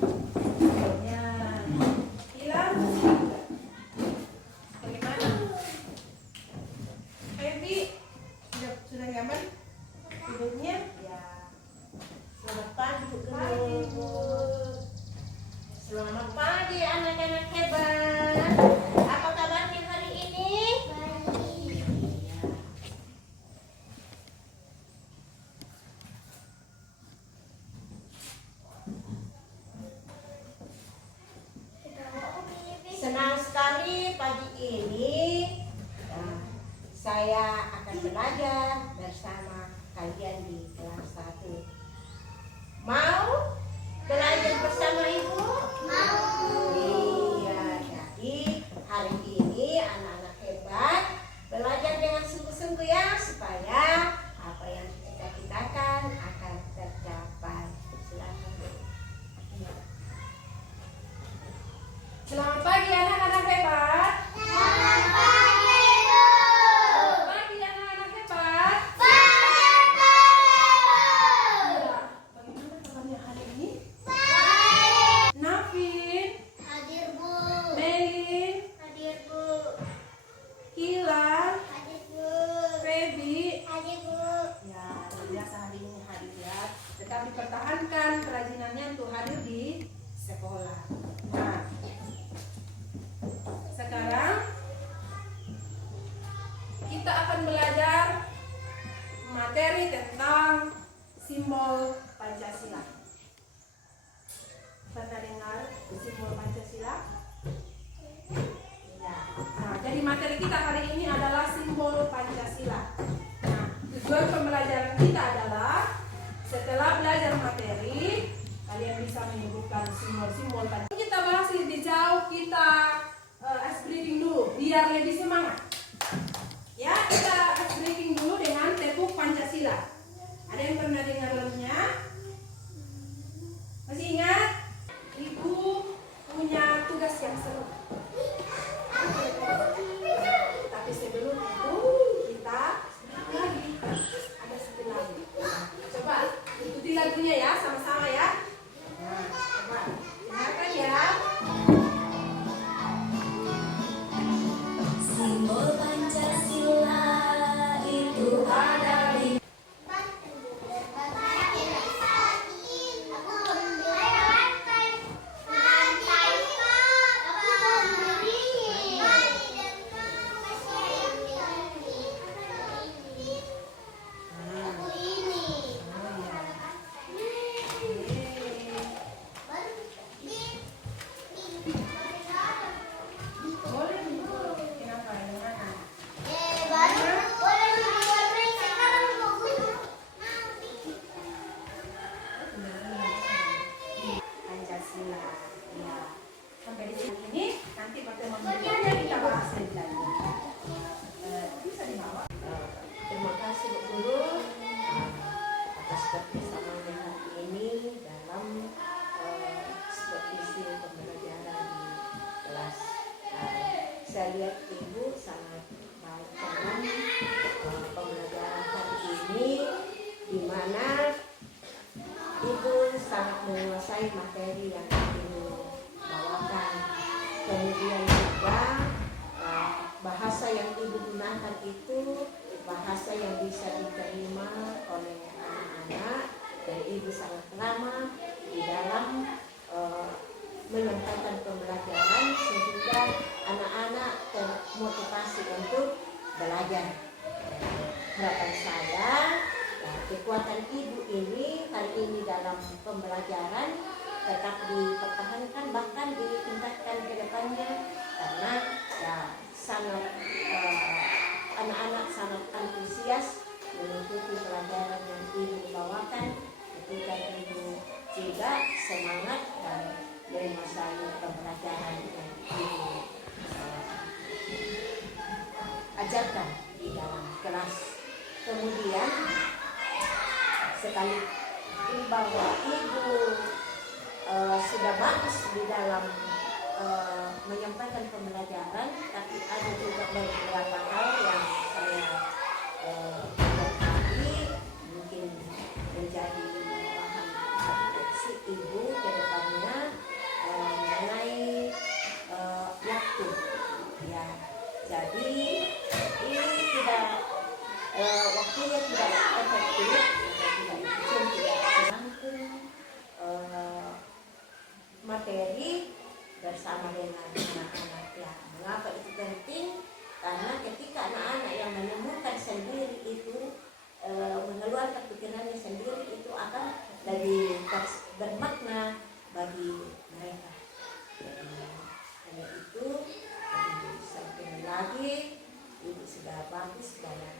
Ya, hilang. Bagaimana? Happy? Sudah nyaman tidurnya? Ya. Selamat pagi Bu Genut. Selamat pagi anak-anak hebat. Apa kabarnya hari ini? Baik. Senang sekali pagi ini saya akan belajar bersama kalian di kelas 1. Mau belajar bersama Ibu? Mau. Iya, jadi hari ini anak-anak hebat belajar dengan sungguh-sungguh ya, supaya apa yang kita cita-citakan akan tercapai. Silakan. Selamat pagi anak-anak hebat. Selamat pagi Ibu. Selamat pagi anak-anak hebat. Selamat pagi. Bagaimana kabarnya hari ini? Baik. Nafin. Hadir Bu. Melin. Hadir Bu. Hilal. Hadir Bu. Feby. Hadir Bu. Ya, biasa hari ini hadir ya. Tetap dipertahankan kerajinannya untuk hadir di sekolah. Nah, sekarang kita akan belajar materi tentang simbol Pancasila. Pernah dengar simbol Pancasila? Ya. Nah, jadi materi kita hari ini adalah simbol Pancasila. Nah, tujuan pembelajaran kita adalah setelah belajar materi, kalian bisa menyebutkan simbol-simbol Pancasila. Kita bahas lebih jauh, kita ice breaking dulu biar lebih semangat. Ya, kita ice breaking dulu dengan tepuk Pancasila. Ada yang pernah dengar lagunya? Masih ingat? Ibu punya tugas yang seru. Tapi sebelum itu kita lagi ada satu lagu. Coba ikuti lagunya ya, sama-sama ya. Nah, coba dengarkan ya. Simbol Pancasila itu ada di Boleh Bu. Kenapa? Dengarkan. Pancasila. Ya. Sampai di sini nanti pertemuan berikutnya kita bahas lebih lanjut. Bisa dibawa. Terima kasih Bu Guru atas kerjasamanya hari ini dalam supervisi pembelajaran di kelas. Saya lihat Ibu sangat baik dalam pembelajaran hari ini, di mana Ibu sangat menguasai materi yang Ibu bawakan. Kemudian juga bahasa yang Ibu gunakan itu bahasa yang bisa diterima oleh anak-anak, dan Ibu sangat lama di dalam menyampaikan pembelajaran sehingga anak-anak termotivasi untuk belajar. Harapan saya, kekuatan Ibu ini hari ini dalam pembelajaran tetap dipertahankan, bahkan ditingkatkan ke depannya, karena ya sangat anak-anak sangat antusias mengikuti pelajaran yang Ibu bawakan. Ketika Ibu juga semangat dan menguasai pembelajaran yang Ibu ajarkan di dalam kelas. Kemudian sekali bahwa Ibu sudah bagus di dalam menyampaikan pembelajaran, tapi ada juga beberapa hal yang saya berkali mungkin menjadi bahan refleksi Ibu ke depannya. materi bersama dengan anak-anak ya. Mengapa itu penting? Karena ketika anak-anak yang menemukan sendiri itu mengeluarkan pikirannya sendiri itu akan lebih bermakna bagi mereka. Hanya itu, sampai lagi Ibu sudah bagus dalam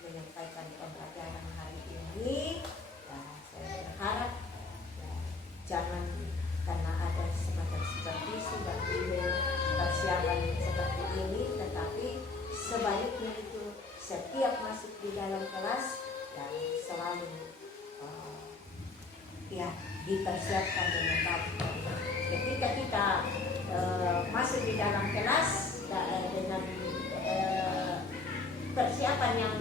menyampaikan pembelajaran hari ini. Saya berharap jangan karena ada semacam seperti persiapan seperti ini, tetapi sebaliknya itu setiap masuk di dalam kelas dan selalu dipersiapkan dengan baik. Ketika kita masuk di dalam kelas dengan persiapan yang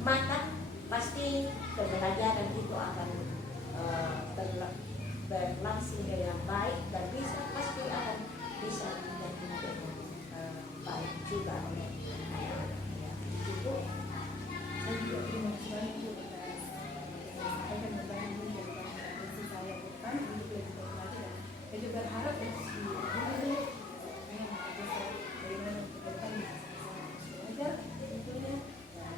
matang, pasti pembelajaran itu akan berlangsung dengan baik dan pasti akan bisa menjadi baik juga oleh anak-anak. Itu Saya juga terima kasih banyak Bu atas saya akan berbagi dari profesi saya ke depan untuk lebih baik lagi, dan saya juga berharap dari sisi guru yang bekerja bagaimana ke depan bisa sama-sama belajar tentunya dan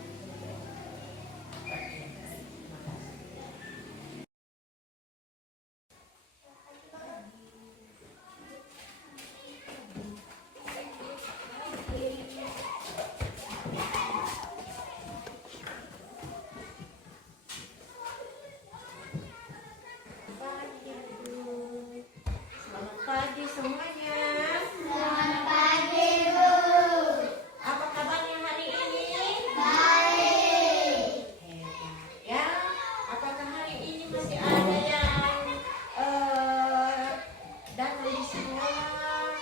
selamat pagi semuanya. Selamat pagi, Bu. Apa kabarnya hari ini? Baik. Hebat ya. Apakah hari ini masih ada yang datang di sekolah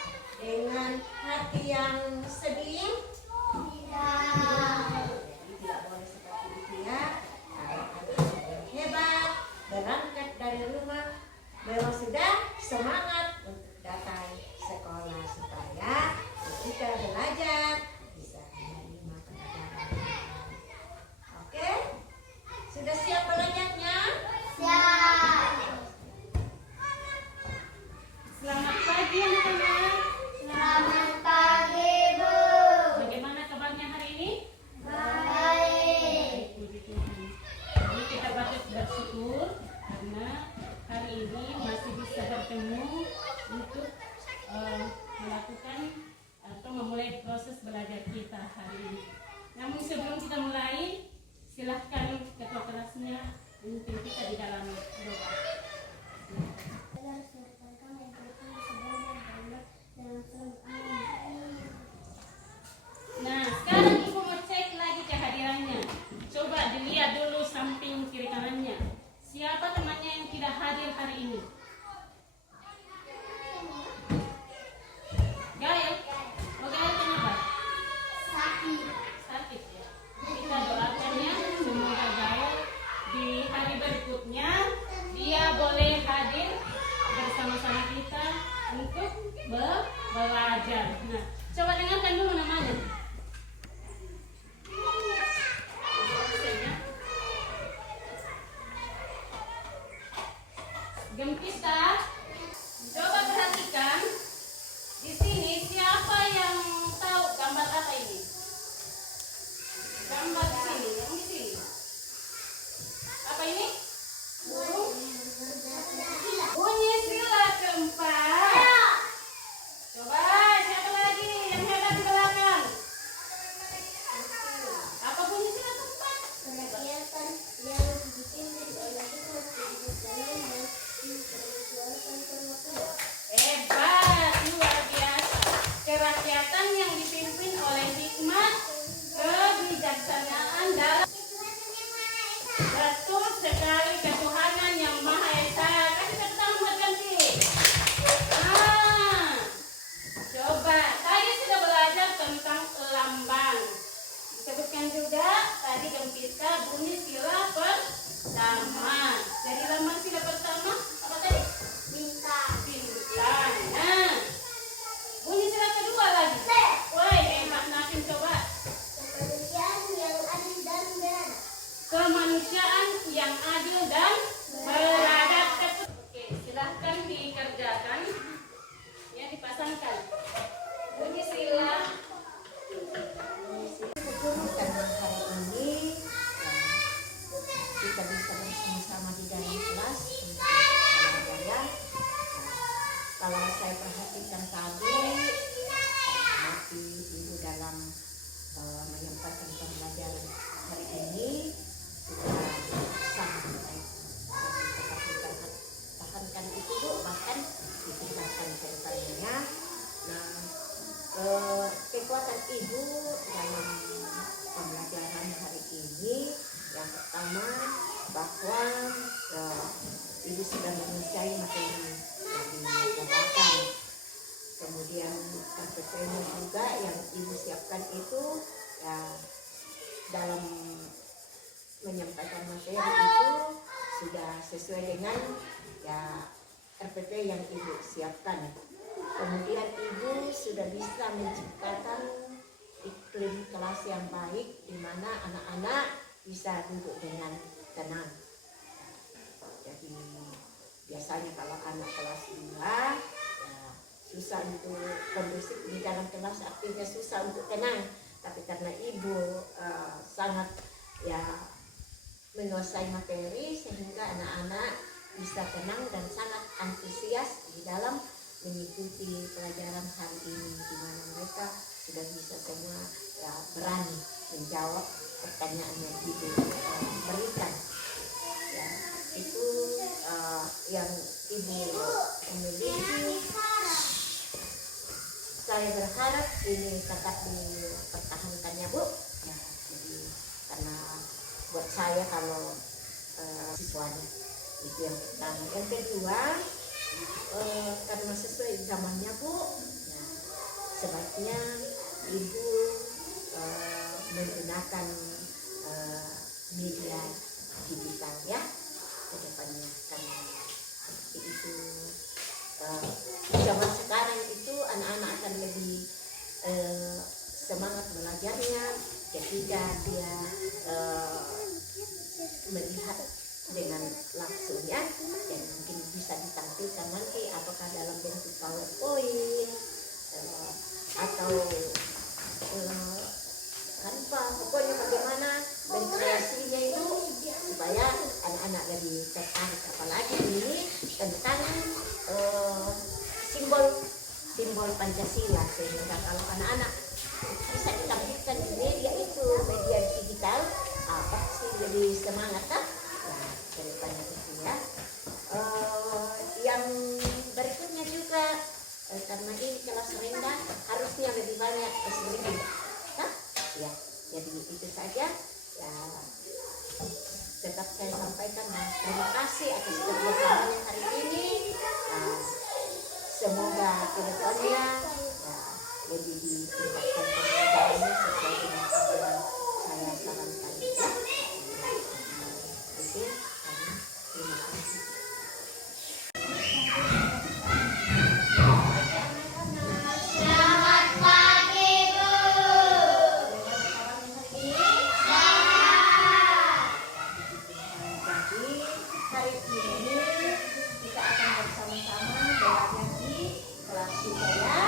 dengan hati yang sedih? Tidak. Jadi tidak boleh seperti itu ya. Anak-anak yang hebat berangkat dari rumah memang sudah semangat untuk datang sekolah supaya ketika belajar bisa menerima pelajaran. Oke? Sudah siap belajarnya? Siap. Selamat pagi anak-anak. Selamat pagi, Bu. Bagaimana kabarnya hari ini? Baik. Puji Tuhan. Jadi kita patut bersyukur karena hari ini masih bisa bertemu untuk melakukan atau memulai proses belajar kita hari ini. Namun sebelum kita mulai, silahkan ketua kelasnya memimpin kita di dalam doa. Nah, sekarang ibu mau cek lagi kehadirannya. Coba dilihat dulu samping kiri kanannya. Siapa temannya yang tidak hadir hari ini? Gael? Oh, Gael kenapa? Sakit. Sakit ya. Kita doakannya semoga Gael di hari berikutnya dia boleh hadir bersama-sama kita untuk belajar. Nah, coba dengarkan dulu namanya. Gempita, coba perhatikan di sini siapa yang tahu gambar apa ini? Gambar di sini, yang di sini. Apa ini? Bunyi sila keempat. Coba siapa lagi yang hebat di belakang? Apa bunyi sila keempat? Kegiatan yang dipimpin oleh Tuhan Yesus dalam dan kekuatan ibu dalam pembelajaran hari ini yang pertama bahwa ibu sudah menguasai materi yang diajarkan. Kemudian RPP-nya juga yang ibu siapkan itu ya, dalam menyampaikan materi itu sudah sesuai dengan ya RPP yang ibu siapkan. Kemudian ibu sudah bisa menciptakan iklim kelas yang baik di mana anak-anak bisa duduk dengan tenang. Jadi biasanya kalau anak kelas 2 ya, susah untuk kondusif di dalam kelas, artinya susah untuk tenang. Tapi karena ibu sangat ya menguasai materi sehingga anak-anak bisa tenang dan sangat antusias di dalam mengikuti pelajaran hari ini, di mana mereka sudah bisa semua ya, berani menjawab pertanyaan yang ibu berikan. Ya, itu yang ibu memiliki. Saya berharap ini tetap dipertahankannya Bu. Ya, jadi karena buat saya kalau siswanya itu yang pertama. Yang kedua, karena sesuai zamannya Bu, nah, sebaiknya ibu menggunakan media digital ya ke depannya, karena itu zaman sekarang itu anak-anak akan lebih semangat belajarnya ketika dia melihat dengan langsung ya, dan mungkin bisa ditampilkan nanti apakah dalam bentuk PowerPoint atau tanpa, pokoknya bagaimana berkreasinya itu supaya anak-anak lebih tertarik, apalagi ini tentang simbol Pancasila, sehingga kalau anak-anak bisa ditampilkan di media itu, media digital, pasti lebih semangat kan? Nah, daripada itu ya. Yang berikutnya juga karena ini kelas rendah harusnya lebih banyak SBB, kan? Ya, jadi itu saja. Ya, tetap saya sampaikan terima kasih atas kerjasamanya hari ini. Semoga kedepannya ya, lebih ditingkatkan pembelajarannya sesuai dengan apa yang saya sarankan ya. Oke, terima kasih. Selamat pagi, Bu. Jadi hari ini kita akan bersama-sama belajar di kelas 3 ya.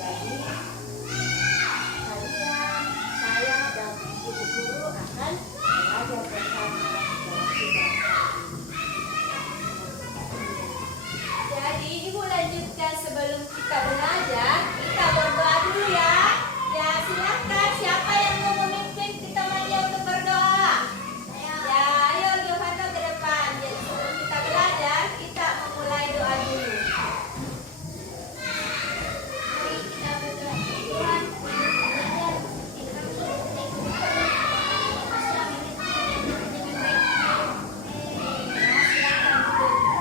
Jadi kalian, saya dan ibu guru akan belajar bersama kelas 3. Jadi ibu lanjutkan sebelum kita belajar, kita berdoa dulu ya. Ya silakan siapa yang mau memimpin kita maju untuk berdoa. Ya ayo Giovanna ke depan. Jadi sebelum kita belajar, kita memulai doa dulu. Mari kita berdoa. Tuhan, belajar di kampus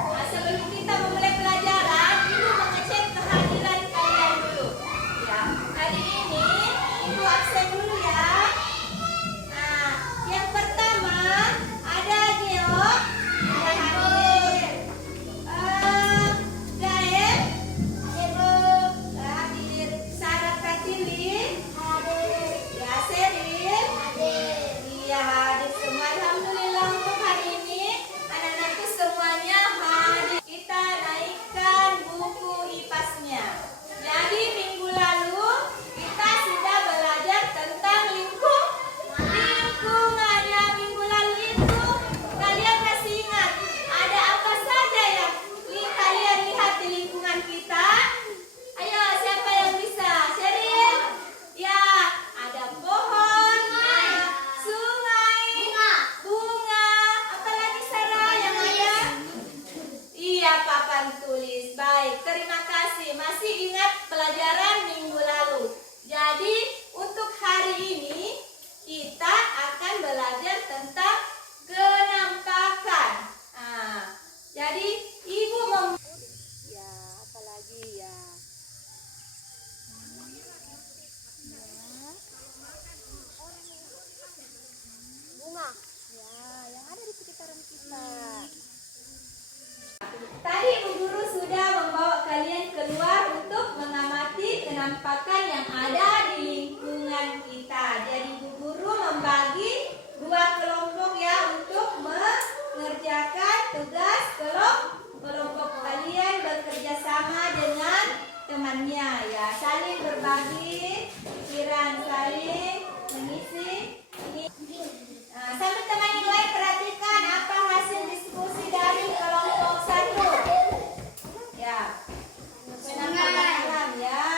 Nah, sebelum kita memulai pelajaran, ibu mengecek kehadiran kalian dulu. Ya, hari ini ibu absen dulu ya. Nah, yang pertama ada Geo, ada hadir. Gael, hadir. Sarah Katilin, hadir. Ya, Seril, hadir. Iya, hadir semua. Alhamdulillah untuk hari ini anak-anakku semuanya hadir. Kita naikkan buku IPAS-nya. Jadi minggu lalu kita sudah belajar tentang lingkungan ya. Minggu lalu itu kalian masih ingat ada apa saja yang kalian lihat di lingkungan kita? Ayo siapa yang bisa? Sheryl? Ya, ada pohon, ada sungai, bunga, apalagi Sarah yang ada? Iya, papan tulis. Baik, terima kasih. masih ingat pelajaran minggu lalu. Jadi untuk hari ini kita akan belajar tentang kenampakan. Jadi ibu ya apalagi ya. Bunga ya yang ada di sekitaran kita. Tadi Ibu Guru sudah membawa kalian keluar untuk mengamati kenampakan yang ada di lingkungan kita. Jadi Ibu Guru membagi dua kelompok ya untuk mengerjakan tugas kelompok kalian bekerja sama dengan temannya ya, saling berbagi pikiran, saling mengisi ini. Sambil teman yang lain perhatikan apa hasil diskusi dari kelompok 1. Ya. Penampakan alam ya.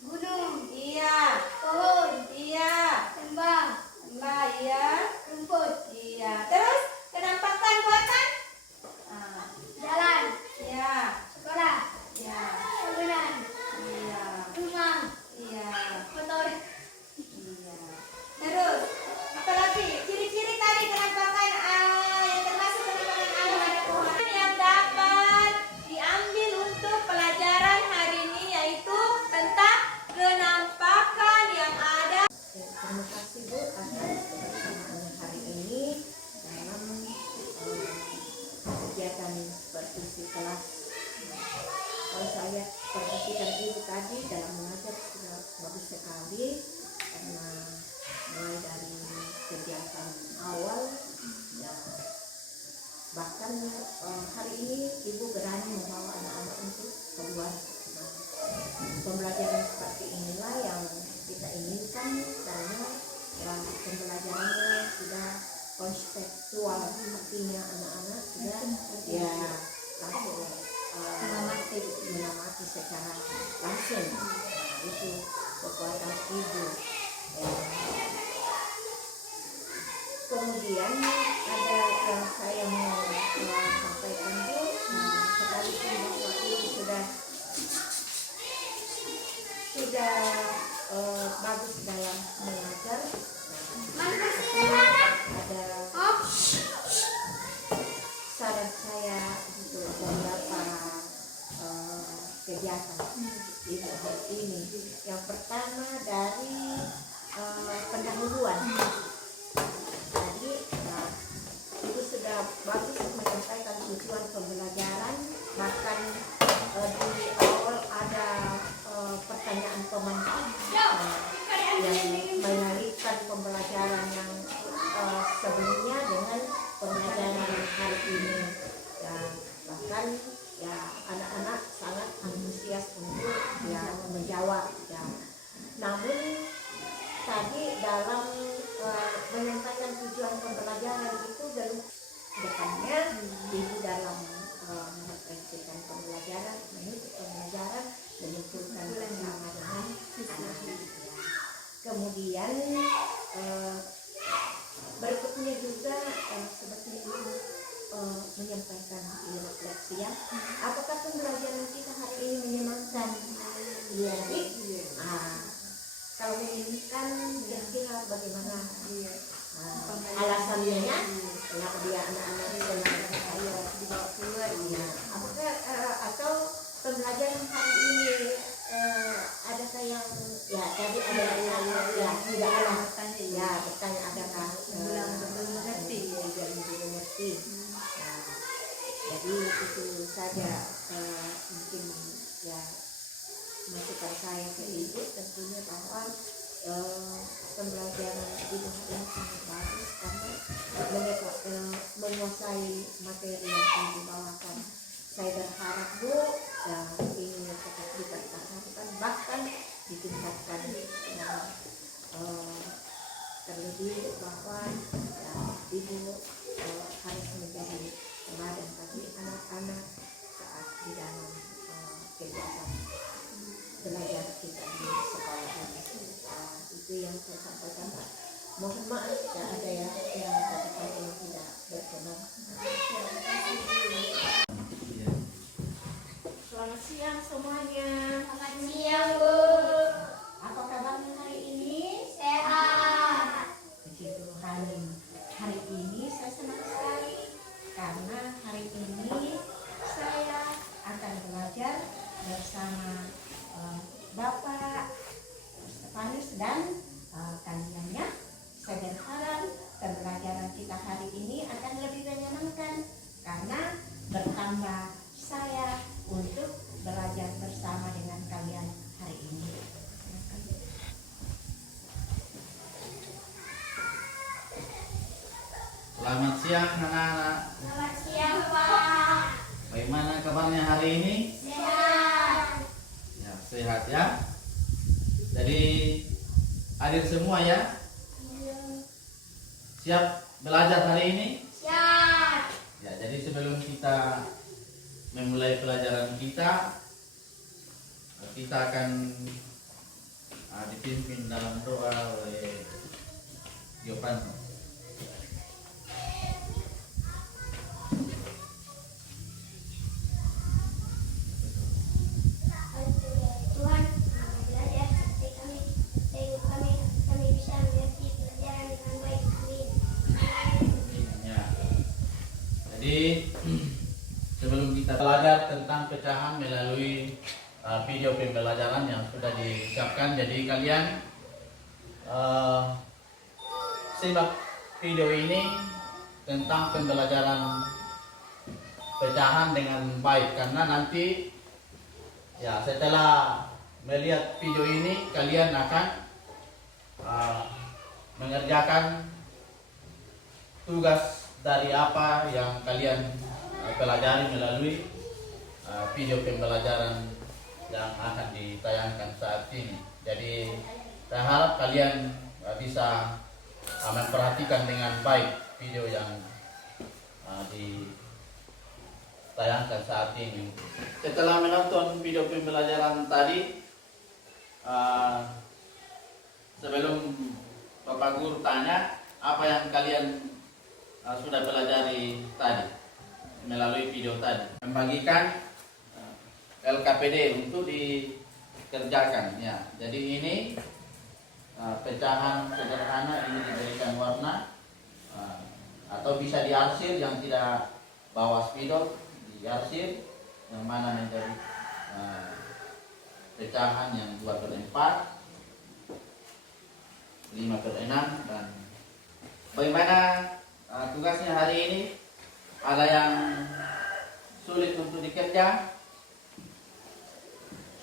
Gunung, Iya. pohon, Iya. lembah, Mbak iya. rumput, Iya. Terus kenampakan buatan? jalan, Iya. sekolah, Iya. bangunan, Iya. rumah, Iya. motor, Iya. Terus apa lagi? Ciri-ciri tadi kenampakan yang termasuk kenampakan alam ada pohon yang dapat diambil untuk pelajaran hari ini yaitu tentang kenampakan yang ada. Terima kasih Bu atas kebersamaan hari ini dalam kegiatan supervisi kelas. Kalau saya perhatikan Ibu tadi dalam mengajar sudah bagus sekali karena mulai dari kegiatan awal ya, bahkan hari ini Ibu berani membawa anak-anak untuk keluar. Pembelajaran seperti inilah yang kita inginkan karena ya, pembelajarannya sudah konseptual, artinya anak-anak sudah ya langsung mengamati secara langsung. Nah, itu kekuatan Ibu. Ya. Kemudian ada yang saya mau sampaikan Bu, sekalipun bahwa Ibu sudah bagus dalam mengajar. Ada saran saya untuk beberapa kegiatan Ibu hari ini. Yang pertama dari pendahuluan. Tadi Ibu sudah bagus menyampaikan tujuan pembelajaran, bahkan di awal ada pertanyaan pemantik yang mengalihkan pembelajaran yang sebelumnya dengan pembelajaran hari ini. Ya, bahkan ya anak-anak sangat antusias untuk ya menjawab. Ya. Namun tadi dalam menyampaikan tujuan pembelajaran itu dalam depannya Ibu dalam merefleksikan pembelajaran, menutup pembelajaran, menyimpulkan bersama dengan anak-anak. Kemudian berikutnya juga seperti Ibu menyampaikan di refleksi ya, apakah pembelajaran kita hari ini menyenangkan? Iya, kalau menginginkan kira-kira bagaimana alasannya ya? Kenapa dia anak-anak senang dibawa keluar ya? Apakah atau pembelajaran hari ini adakah yang ya tadi ada yang ya tidak ada ya bertanya adakah belum mengerti nah, jadi itu saja mungkin ya masukan saya ke Ibu tentunya bahwa pembelajaran Ibu ini sangat bagus karena menguasai materi yang dibawakan. Saya berharap Bu ini tetap dipertahankan bahkan ditingkatkan terlebih bahwa ya, Ibu harus menjadi teladan bagi anak-anak saat di dalam kegiatan belajar kita di sekolah ini. Itu yang saya sampaikan Pak. Mohon maaf jika ada yang katakan yang tidak berkenan. Selamat siang semuanya. saya untuk belajar bersama dengan kalian hari ini. Selamat siang anak-anak. Selamat siang, Pak. Bagaimana kabarnya hari ini? Sehat. Ya, sehat ya. Jadi hadir semua ya. Siap belajar hari ini? Siap. Ya, jadi sebelum kita memulai pelajaran kita akan dipimpin dalam doa oleh Giovanni. Tuhan, kami belajar seperti kami, tengok kami bisa mengerti pelajaran dengan baik. Amin. Ya. Jadi sebelum kita belajar tentang pecahan melalui video pembelajaran yang sudah disiapkan, jadi kalian simak video ini tentang pembelajaran pecahan dengan baik, karena nanti ya setelah melihat video ini kalian akan mengerjakan tugas dari apa yang kalian pelajari melalui video pembelajaran yang akan ditayangkan saat ini. Jadi saya harap kalian bisa memperhatikan dengan baik video yang ditayangkan saat ini. Setelah menonton video pembelajaran tadi, sebelum Bapak Guru tanya apa yang kalian sudah pelajari tadi melalui video tadi, membagikan LKPD untuk dikerjakan ya. Jadi ini pecahan sederhana, ini diberikan warna atau bisa diarsir, yang tidak bawa spidol diarsir, yang mana menjadi pecahan yang 2/4, 5/6. Dan bagaimana tugasnya hari ini? Ada yang sulit untuk dikerja?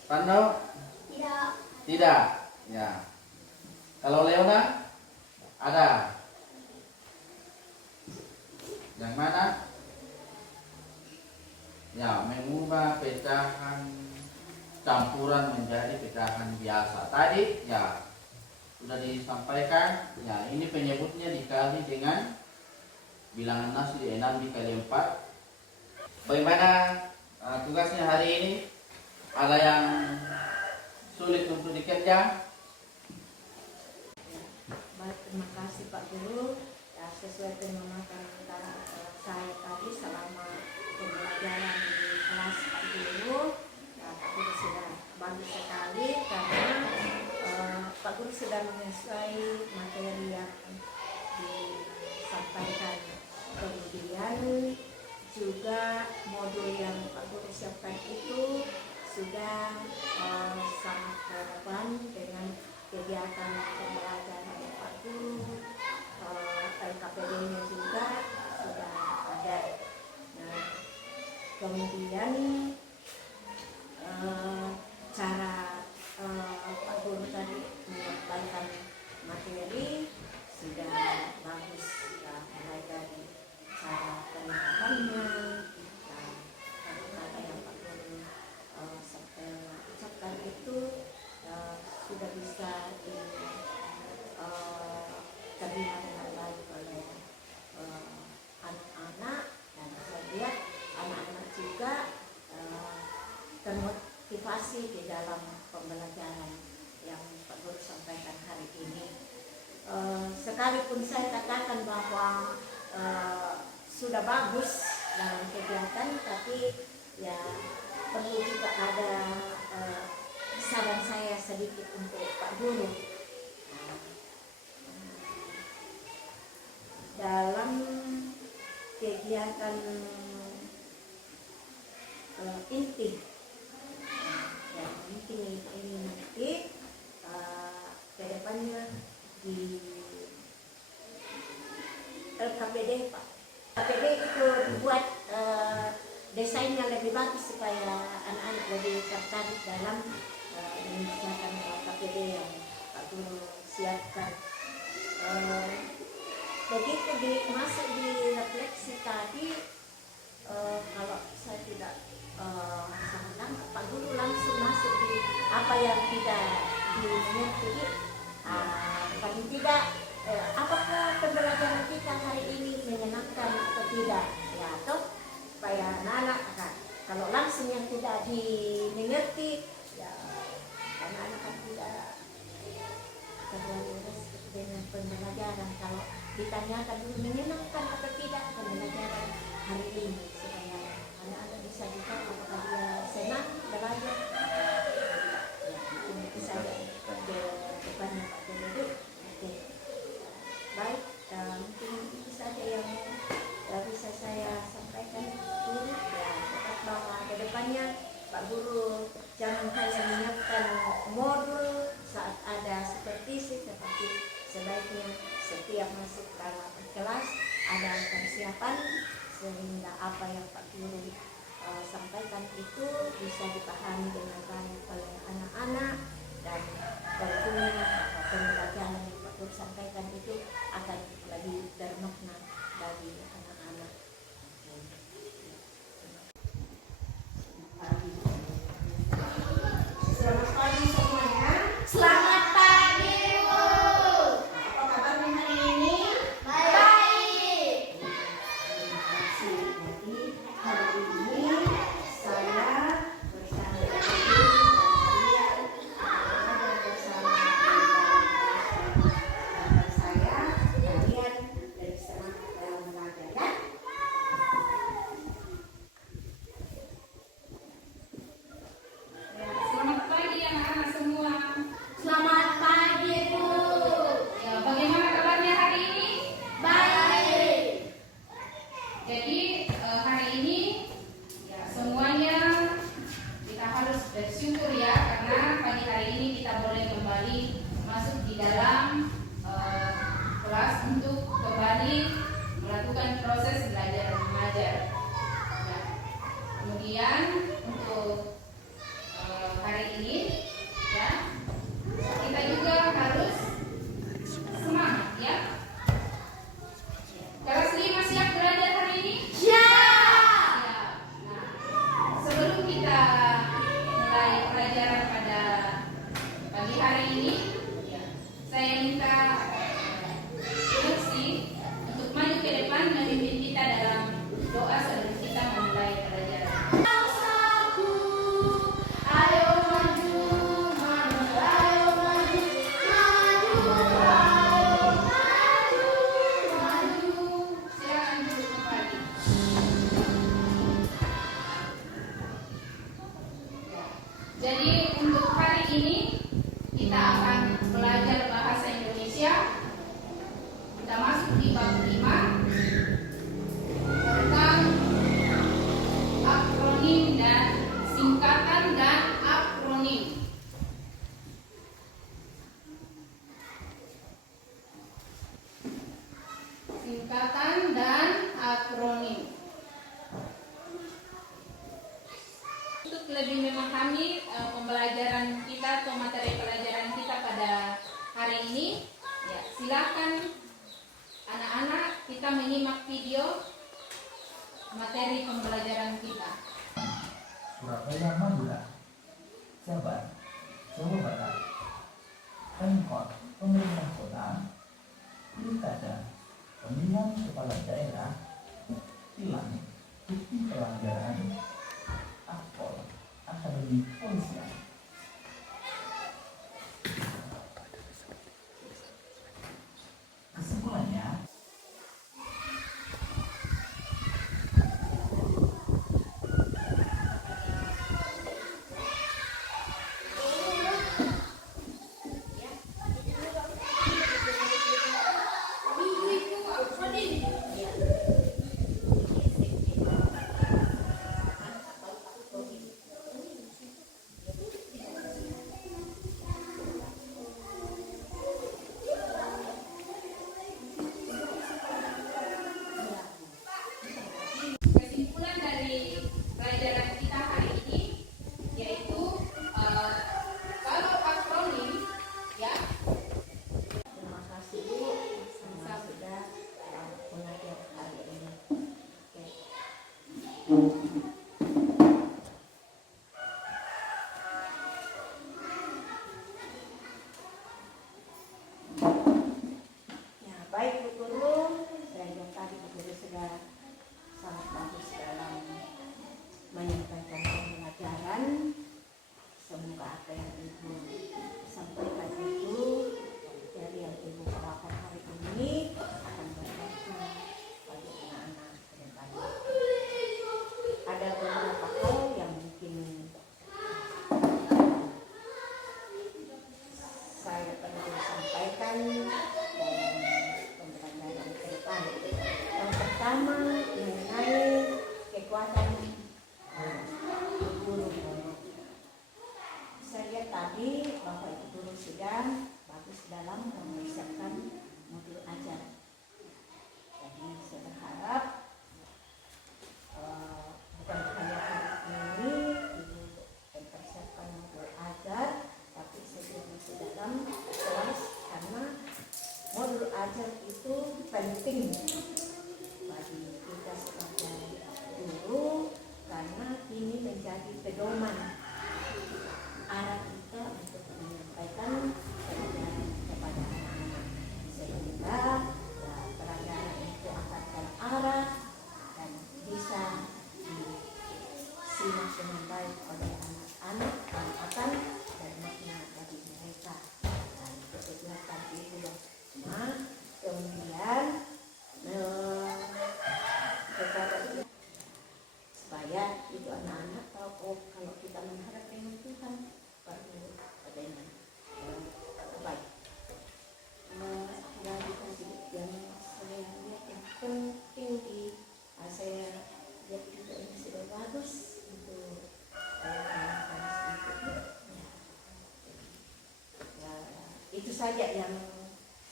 Pano? Tidak. Tidak. Ya. Kalau Leona? Ada. Yang mana? Ya, mengubah pecahan campuran menjadi pecahan biasa. Tadi ya sudah disampaikan. Ya, ini penyebutnya dikali dengan bilangan asli 6 dikali 4. Bagaimana tugasnya hari ini? Ada yang sulit untuk dikerja? Baik, terima kasih Pak Guru. Ya, sesuai pemaparan saya tadi selama pembelajaran di kelas Pak Guru, ya, Pak Guru sudah bagus sekali karena Pak Guru sudah menyesuai materi yang disampaikan. Kemudian juga modul yang Pak Guru siapkan itu sudah sangat relevan dengan kegiatan pembelajaran Pak Guru. LKPD-nya juga sudah ada. Nah, kemudian cara Pak Guru tadi menyampaikan materi sudah bagus ya, mulai dari cara pengetahuannya, kata-kata yang Pak Guru ucapkan itu sudah bisa diterima dengan baik oleh anak-anak, dan saya lihat anak-anak juga termotivasi di dalam pembelajaran yang Pak Guru sampaikan hari ini. Sekalipun saya katakan bahwa sudah bagus dalam kegiatan, tapi ya perlu juga ada saran saya sedikit untuk Pak Guru. Dalam kegiatan inti, yang penting ini nanti ke depannya di LKPD Pak. LKPD itu dibuat desainnya lebih bagus supaya anak-anak lebih tertarik dalam mengerjakan KPD yang Pak Guru siapkan. Begitu masuk di refleksi tadi, kalau saya tidak salah tangkap, Pak Guru langsung masuk di apa yang tidak dimengerti. Paling tidak, apakah pembelajaran kita hari ini menyenangkan atau tidak? Ya, toh supaya anak-anak kalau langsung yang tidak dimengerti, ya anak-anak kan tidak terlalu respect dengan pembelajaran. Kalau ditanyakan dulu menyenangkan atau tidak pembelajaran hari ini, supaya anak-anak bisa dijawab apakah dia senang belajar. Ya, itu saja ke depannya Pak Guru. Oke, baik, mungkin itu saja yang bisa saya sampaikan Guru. Ya, tetap bahwa ke depannya Pak Guru jangan hanya menyiapkan modul saat ada supervisi, tetapi sebaiknya setiap masuk dalam kelas ada persiapan sehingga apa yang Pak Guru sampaikan itu bisa dipahami dengan baik oleh anak-anak, dan tentunya pembelajaran yang Pak Guru sampaikan itu akan lebih bermakna bagi anak-anak. Selamat pagi semuanya. Selamat pagi, Bu. Apa kabarnya hari ini? Baik. Terima kasih. Jadi hari ini saya bersama Ibu dan kalian ada bersama dalam saya, kalian lebih semangat dalam belajar ya. Selamat pagi anak-anak semua. Selamat pagi, Bu. Ya, bagaimana kabarnya hari ini? Baik. Jadi hari ini ya semuanya kita harus bersyukur ya, karena pagi hari ini kita boleh kembali masuk di dalam kelas untuk kembali melakukan proses belajar mengajar. Ya. Kemudian untuk hari ini ya kita juga harus semangat ya. Kelas 5 siap belajar hari ini? Ya. Ya. Nah, sebelum kita mulai pelajaran pada pagi hari ini, ya, saya minta Lutfi untuk maju ke depan memimpin kita dalam doa sebelum kita memulai pelajaran. Bangsaku, ayo maju, maju, ayo maju, maju, ayo maju, maju. Silakan duduk kembali. Jadi untuk hari ini kita akan belajar bahasa Indonesia. Kita masuk di bab 5 tentang akronim dan singkatan dan akronim. Singkatan dan akronim. Untuk lebih memahami pembelajaran kita atau materi pelajaran kita pada hari ini, ya, silakan anak-anak kita menyimak video materi pembelajaran kita. Surabaya Madura, Jabar, Jawa Barat, Pemkot, Pemerintah Kota, Pilkada, Pemilihan Kepala Daerah, Tilang, Bukti Pelanggaran, Akpol, Akademi Polisian. Kesimpulannya, penting bagi kita sebagai guru, karena ini menjadi pedoman arah kita untuk menyampaikan pelajaran kepada anak-anak, sehingga pelajaran itu akan terarah dan bisa disimak dengan baik oleh anak-anak dan akan bermakna bagi mereka. Dan kegiatan itu kemudian supaya itu anak-anak tahu, oh kalau kita mengharap dengan Tuhan perlu adanya baik. Dari tadi yang saya lihat yang penting di saya lihat juga yang sudah bagus untuk itu saja yang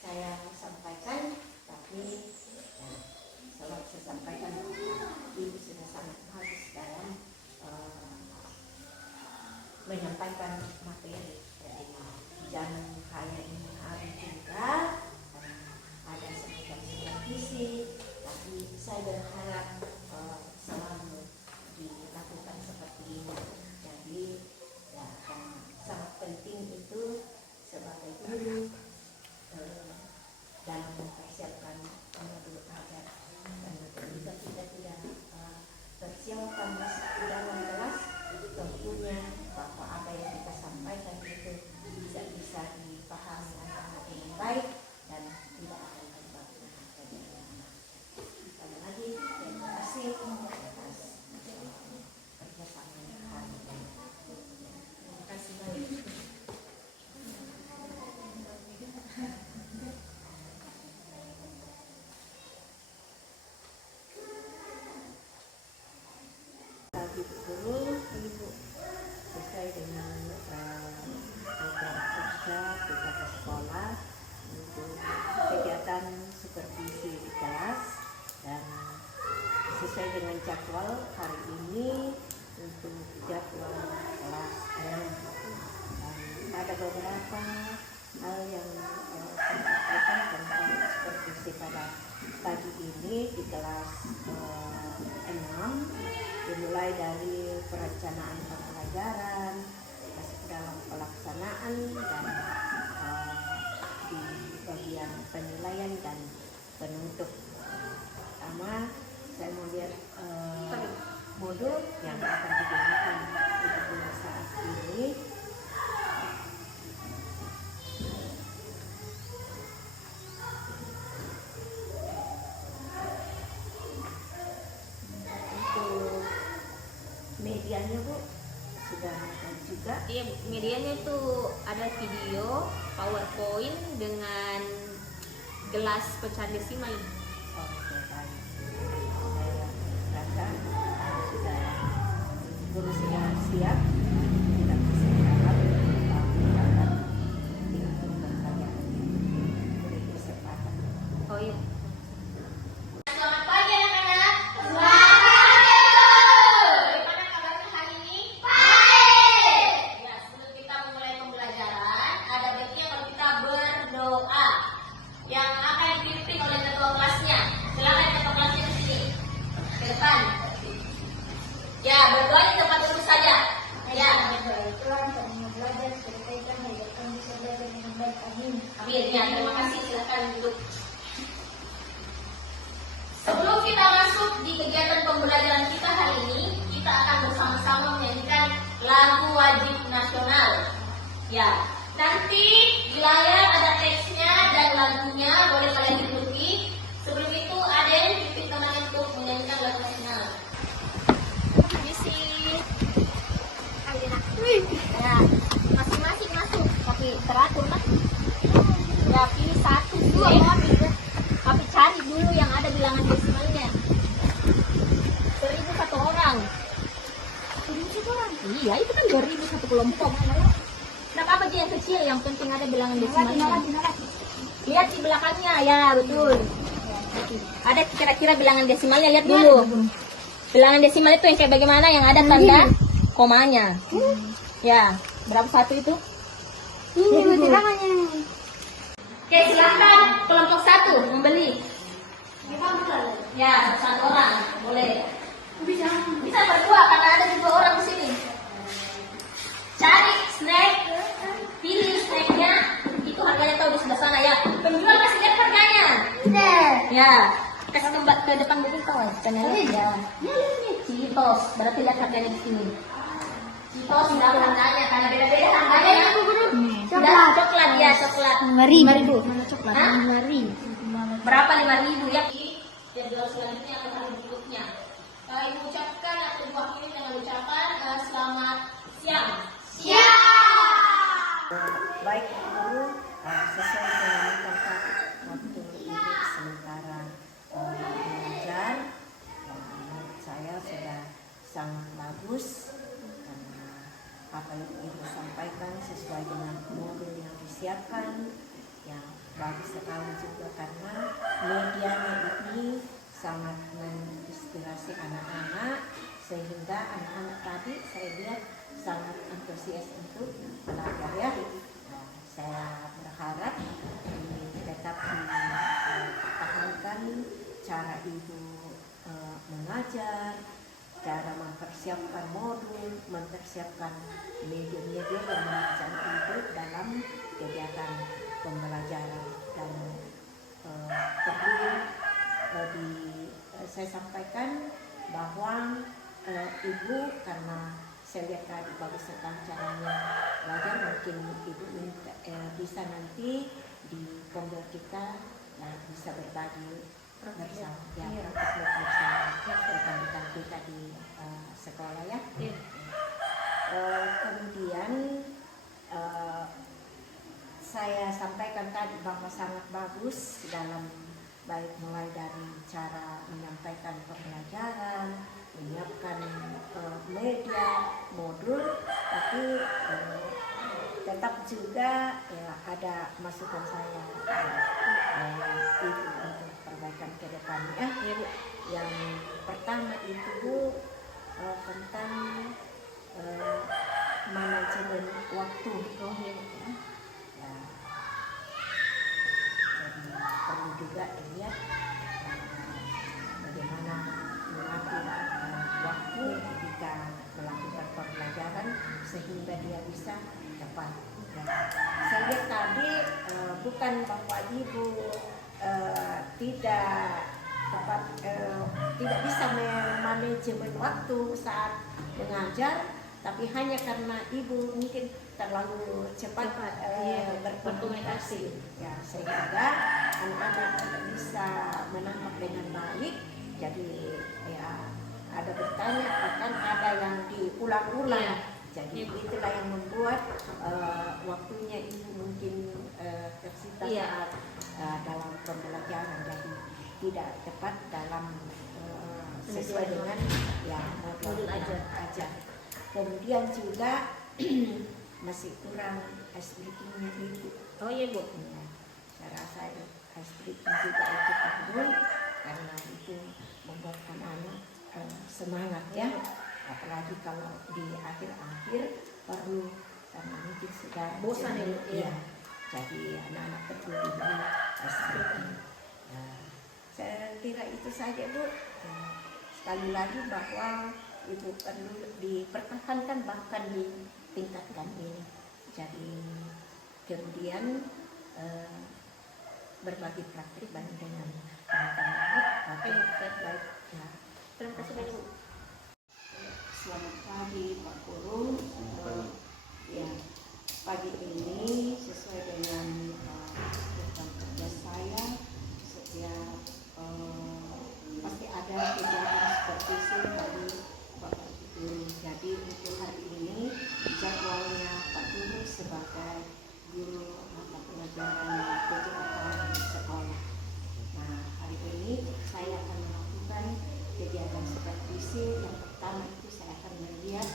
saya sampaikan, tapi selalu saya sampaikan Ibu sudah sangat bagus dalam menyampaikan materi. Jadi jangan hanya ini hari juga ada semacam supervisi, tapi saya berharap selalu dilakukan seperti ini. Jadi ya, sangat penting itu sebagai guru dalam mempersiapkan guru agar jika kita tidak persiapkan masuk ke dalam kelas, tentunya bahwa apa yang kita sampaikan itu bisa dipahami anak-anak dengan baik dan tidak akan bermakna bagi anak-anak. Sekali lagi terima kasih atas kerjasamanya hari ini. Terima kasih banyak. Guru, Ibu sesuai dengan program kerja kita ke sekolah untuk kegiatan supervisi di kelas, dan sesuai dengan jadwal hari ini untuk jadwal kelas 6. Dan ada beberapa hal yang saya sampaikan tentang supervisi pada pagi ini di kelas 6. Dimulai dari perencanaan pembelajaran, masuk dalam pelaksanaan, dan di bagian penilaian dan penutup. Pertama, saya mau lihat modul yang akan digunakan untuk saat ini. Medianya Bu sudah ada juga. Iya, medianya itu ada video, PowerPoint dengan gelas pecahan desimal. Oke, baik. Saya rasa sudah guru sudah siap. Kita bisa dapat mendapat untuk bertanya. Beri kesempatan. Oh iya. Selamat pagi anak-anak. Selamat pagi. Bagaimana kabarnya hari ini? Baik. Ya, sebelum kita mulai pembelajaran, ada baiknya kalau kita berdoa yang akan dipimpin oleh ketua kelasnya. Silakan ketua kelasnya ke sini, ke depan. Ya, berdoa di tempat duduk saja. Ya. Amin. Ya, terima kasih. Silakan duduk. Sebelum kita masuk di kegiatan pembelajaran kita hari ini, kita akan bersama-sama menyanyikan lagu wajib nasional. Ya, nanti di layar ada teksnya dan lagunya, boleh kalian ikuti. Sebelum itu, Aden pimpin teman untuk menyanyikan lagu nasional. Misi. Ya, masing-masing masuk, tapi teratur lah. Ya, pilih satu, dua, tapi cari dulu yang ada bilangan desimalnya. 1000 satu orang. 1000 satu orang? Iya, itu kan 2000 satu kelompok. Nah, apa aja yang kecil, yang penting ada bilangan desimalnya. Lihat di belakangnya, ya betul. Ada kira-kira bilangan desimalnya, lihat dulu. Bilangan desimal itu yang kayak bagaimana, yang ada tanda komanya. Ya, berapa satu itu? Ini bilangannya. Oke, silakan kelompok 1 membeli. Ya, satu orang boleh. Bisa berdua karena ada 2 orang di sini. Cari snack, pilih snacknya. Itu harganya tahu di sebelah sana ya. Penjual kasih lihat harganya. Ya, kasih ke depan buku kau. Ya. Citos, berarti lihat harganya di sini. Citos tidak harganya karena beda-beda harganya ya. Coklat ya, coklat. 5.000. Mana coklat? Hah? 5.000. Berapa 5.000 ya? Dan jual selanjutnya akan hari berikutnya. Ibu ucapkan atau Ibu akhiri dengan ucapan selamat siang. Baik guru, sesuai dengan tongkat waktu ini sementara belajar, menurut saya sudah sangat bagus karena apa yang ibu sampaikan sesuai dengan modul yang disiapkan, yang bagus sekali juga karena medianya ini sangat menginspirasi anak-anak sehingga anak-anak tadi saya lihat sangat antusias untuk belajar ya. Nah, saya berharap ini tetap dipertahankan cara ibu mengajar, cara mempersiapkan modul, mempersiapkan media-media yang mengajar ibu dalam kegiatan pembelajaran dan perlu saya sampaikan bahwa ibu karena saya lihat tadi bagus sekali caranya belajar, mungkin ibu bisa nanti di pondok kita bisa berbagi bersama ya, praktek bersama rekan-rekan kita di sekolah ya. Kemudian saya sampaikan tadi bahwa sangat bagus dalam baik mulai dari cara menyampaikan pembelajaran, menyiapkan media, modul, tapi tetap juga ya ada masukan saya itu untuk perbaikan ke depannya. Yang pertama itu tentang manajemen waktu. Ya. Jadi perlu juga dilihat bagaimana mengatur waktu ketika melakukan pembelajaran sehingga dia bisa tepat. Ya. Saya lihat tadi bukan bahwa ibu tidak tepat, tidak bisa manajemen waktu saat mengajar, tapi hanya karena ibu mungkin terlalu cepat berkomunikasi, ya, sehingga anak-anak tidak bisa menangkap dengan baik. Jadi ya ada bertanya, bahkan ada yang diulang-ulang. Jadi itulah yang membuat waktunya ibu mungkin tersita saat dalam pembelajaran, jadi tidak tepat dalam sesuai dengan ya modul ajar. Kemudian juga masih kurang ice breakingnya ibu. Oh iya Bu. Ya, saya rasa ice breaking juga itu perlu karena itu membuat anak-anak semangat ya. Apalagi kalau di akhir-akhir perlu karena mungkin sudah bosan ya. Jadi anak-anak perlu diberi ice breaking. Saya kira itu saja Bu. Sekali lagi bahwa itu perlu dipertahankan bahkan ditingkatkan ini. Jadi kemudian berbagi praktik bareng dengan teman-teman. Baik. Ya. Terima kasih banyak Bu. Selamat pagi Pak Guru. Ya, pagi ini sesuai dengan program kerja saya setiap pasti ada kegiatan supervisi dari Bapak Guru. Jadi untuk hari ini jadwalnya Pak Guru sebagai guru mata pelajaran PJOK di sekolah. Nah, hari ini saya akan melakukan kegiatan supervisi. Yang pertama itu saya akan melihat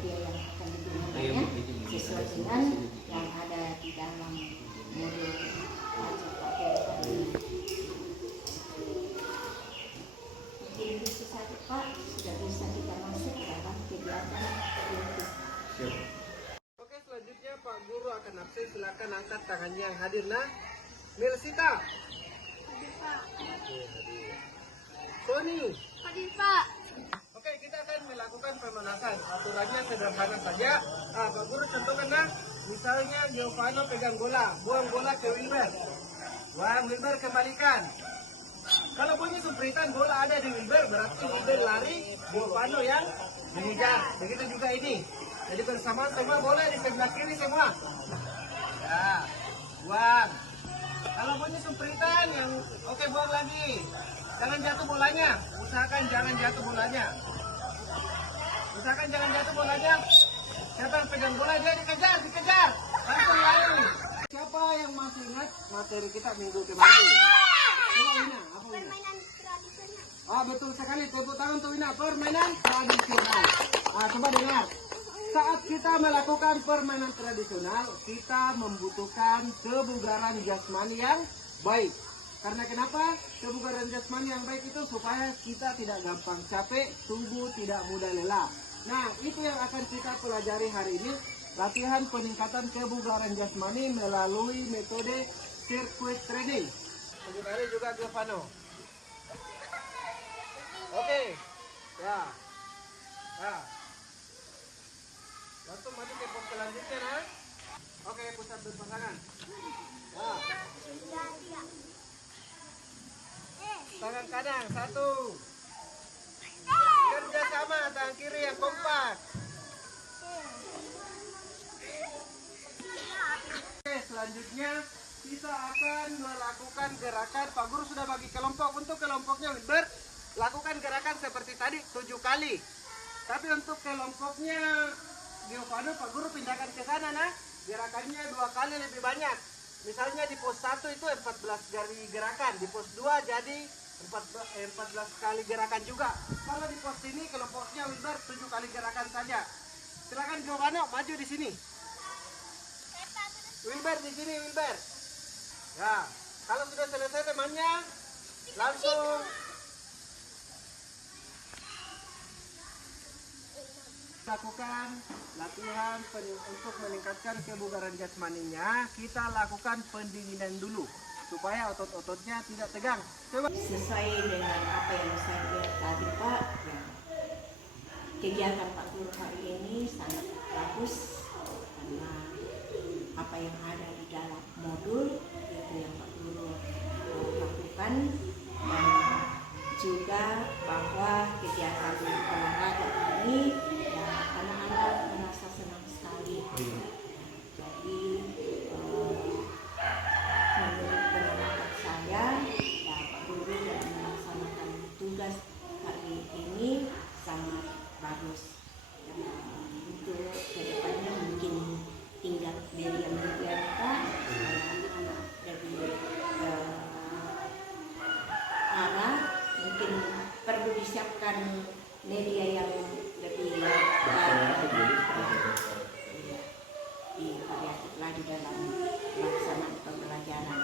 media yang akan digunakannya sesuai dengan yang ada di dalam modul ajar materi hari ini. Mungkin itu saja Pak, sudah bisa kita masuk dalam kegiatan inti. Oke, selanjutnya Pak Guru akan absen. Silakan angkat tangannya yang hadir. Nah, Milsita. Hadir Pak. Oke, hadir. Sony. Hadir Pak. Oke, kita akan melakukan pemanasan. Aturannya sederhana saja. Pak Guru contohkan nah. Misalnya Giovanni pegang bola, buang bola ke Wilber. Buang Wilber, kembalikan. Kalau bunyi sempritan bola ada di Wilber, berarti Wilber lari, Giovanni yang mengejar. Begitu juga ini. Jadi bersama semua bola di sebelah kiri semua. Ya, buang. Kalau bunyi sempritan yang oke, buang lagi. Jangan jatuh bolanya. Usahakan jangan jatuh bolanya. Usahakan jangan jatuh bolanya. Siapa yang pegang bola dia dikejar. Langsung lari. Siapa yang masih ingat materi kita minggu kemarin? Coba Wina, apa Wina? Permainan tradisional. Betul sekali. Tepuk tangan untuk Wina. Permainan tradisional. Coba dengar. Saat kita melakukan permainan tradisional, kita membutuhkan kebugaran jasmani yang baik. Karena kenapa? Kebugaran jasmani yang baik itu supaya kita tidak gampang capek, tubuh tidak mudah lelah. Nah, itu yang akan kita pelajari hari ini. Latihan peningkatan kebugaran jasmani melalui metode sirkuit training. Sebenarnya juga Giovanni. Oke. Ya. Langsung maju ke pos selanjutnya, nah. Oke, pusat berpasangan. Nah. Tangan kanan, satu. Kerja sama, tangan kiri yang kompak. Oke, selanjutnya kita akan melakukan gerakan. Pak Guru sudah bagi kelompok. Untuk kelompoknya Wilber, lakukan gerakan seperti tadi 7 kali. Tapi untuk kelompoknya Giovanni, Pak Guru pindahkan ke sana, nah. Gerakannya 2 kali lebih banyak. Misalnya di pos 1 itu 14 kali gerakan, di pos 2 jadi 14 kali gerakan juga. Kalau di pos ini kelompoknya Wilber 7 kali gerakan saja. Silakan Giovanni maju di sini. Wilber di sini, Wilber. Ya, kalau sudah selesai temannya langsung lakukan latihan untuk meningkatkan kebugaran jasmaninya. Kita lakukan pendinginan dulu supaya otot-ototnya tidak tegang. Coba. Sesuai dengan apa yang saya lihat tadi Pak, ya, kegiatan Pak Guru hari ini sangat bagus karena apa yang ada di dalam modul itu yang Pak Guru lakukan, dan juga bahwa kegiatan olahraga ini ya, anak-anak merasa senang sekali. Jadi menurut pengamatan saya, ya, Pak Guru dalam melaksanakan tugas hari ini sangat bagus. Untuk kedepannya mungkin tinggal media-media anak-anak lebih arah, mungkin perlu disiapkan media yang lebih variatif lagi dalam pelaksanaan pembelajaran.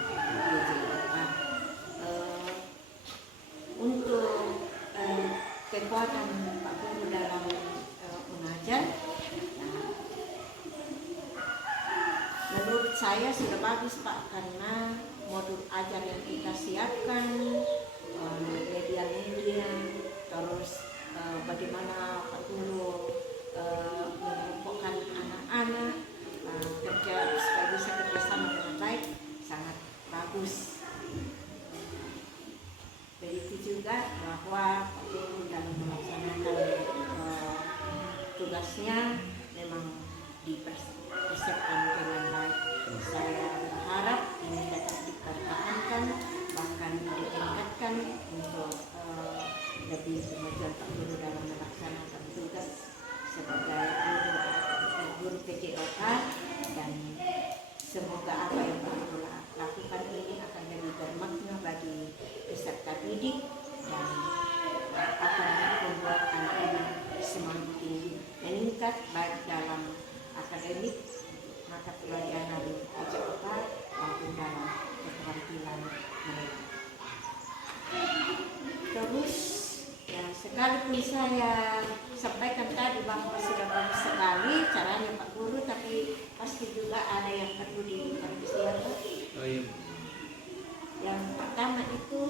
Untuk kekuatan Pak Guru dalam mengajar, menurut saya sudah bagus Pak, karena modul ajar yang kita siapkan, media-media, terus bagaimana Pak Guru mengumpulkan anak-anak kerja supaya bisa kerjasama dengan baik, sangat bagus. Begitu juga bahwa Pak Guru dalam melaksanakan tugasnya memang dipersiapkan dengan baik. Saya berharap ini dapat dipertahankan, bahkan ditingkatkan untuk lebih kemajuan Pak Guru dalam melaksanakan tugas sebagai guru PJOK, dan semoga apa yang Pak Guru lakukan ini akan lebih bermakna bagi peserta didik dan akan membuat anak-anak semakin meningkat tugas baik dalam akademik, mata pelajaran cepat maupun dalam keterampilan mereka. Terus ya, sekalipun saya sampaikan tadi bahwa sudah bagus sekali caranya Pak Guru, tapi pasti juga ada yang perlu dipersiapkan. Oh iya. Yang pertama itu